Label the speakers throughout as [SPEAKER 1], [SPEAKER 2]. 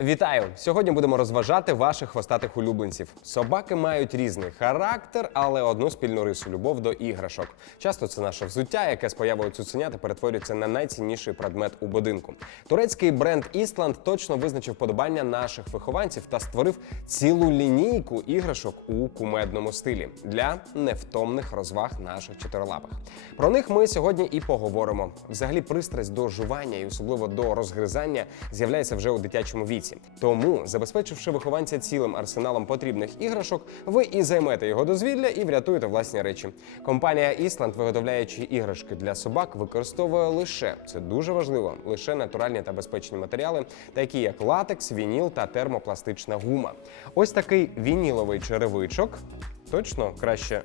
[SPEAKER 1] Вітаю! Сьогодні будемо розважати ваших хвостатих улюбленців. Собаки мають різний характер, але одну спільну рису любов до іграшок. Часто це наше взуття, яке з появою цуценята перетворюється на найцінніший предмет у будинку. Турецький бренд Ісланд точно визначив подобання наших вихованців та створив цілу лінійку іграшок у кумедному стилі для невтомних розваг наших чотирилапих. Про них ми сьогодні і поговоримо. Взагалі, пристрасть до жування і особливо до розгризання з'являється вже у дитячому віці. Тому, забезпечивши вихованця цілим арсеналом потрібних іграшок, ви і займете його дозвілля і врятуєте власні речі. Компанія Ісланд, виготовляючи іграшки для собак, використовує лише це дуже важливо, лише натуральні та безпечні матеріали, такі як латекс, вініл та термопластична гума. Ось такий вініловий черевичок точно краще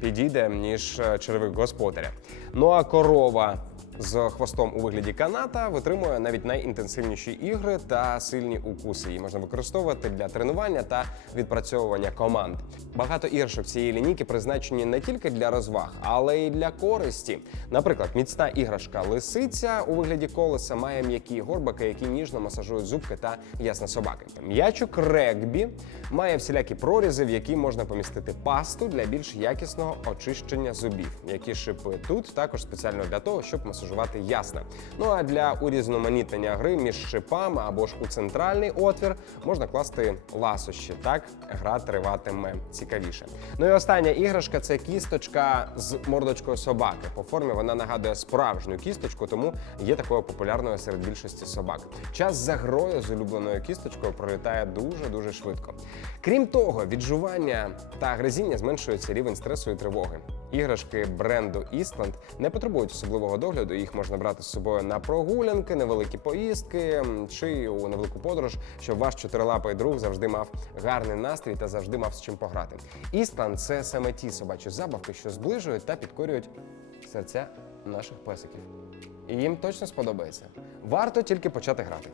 [SPEAKER 1] підійде, ніж е, черевик господаря. Ну а корова з хвостом у вигляді каната витримує навіть найінтенсивніші ігри та сильні укуси. Її можна використовувати для тренування та відпрацьовування команд. Багато іграшок цієї лінійки призначені не тільки для розваг, але й для користі. Наприклад, міцна іграшка лисиця у вигляді колеса має м'які горбики, які ніжно масажують зубки та ясна собаки. М'ячик регбі має всілякі прорізи, в які можна помістити пасту для більш якісного очищення зубів. Які шипи тут також спеціально для того, щоб масажувати ясна. Ну а для урізноманітнення гри між шипами або ж у центральний отвір можна класти ласощі. Так гра триватиме цікавіше. Ну і остання іграшка це кісточка з мордочкою собаки. По формі вона нагадує справжню кісточку, тому є такою популярною серед більшості собак. Час за грою з улюбленою кісточкою пролітає дуже дуже швидко. Крім того, від жування та гризіння зменшується рівень стресу і тривоги. Іграшки бренду Ісланд не потребують особливого догляду. Їх можна брати з собою на прогулянки, невеликі поїздки чи у невелику подорож, щоб ваш чотирилапий друг завжди мав гарний настрій та завжди мав з чим пограти. Ісланд це саме ті собачі забавки, що зближують та підкорюють серця наших песиків. І їм точно сподобається. Варто тільки почати грати.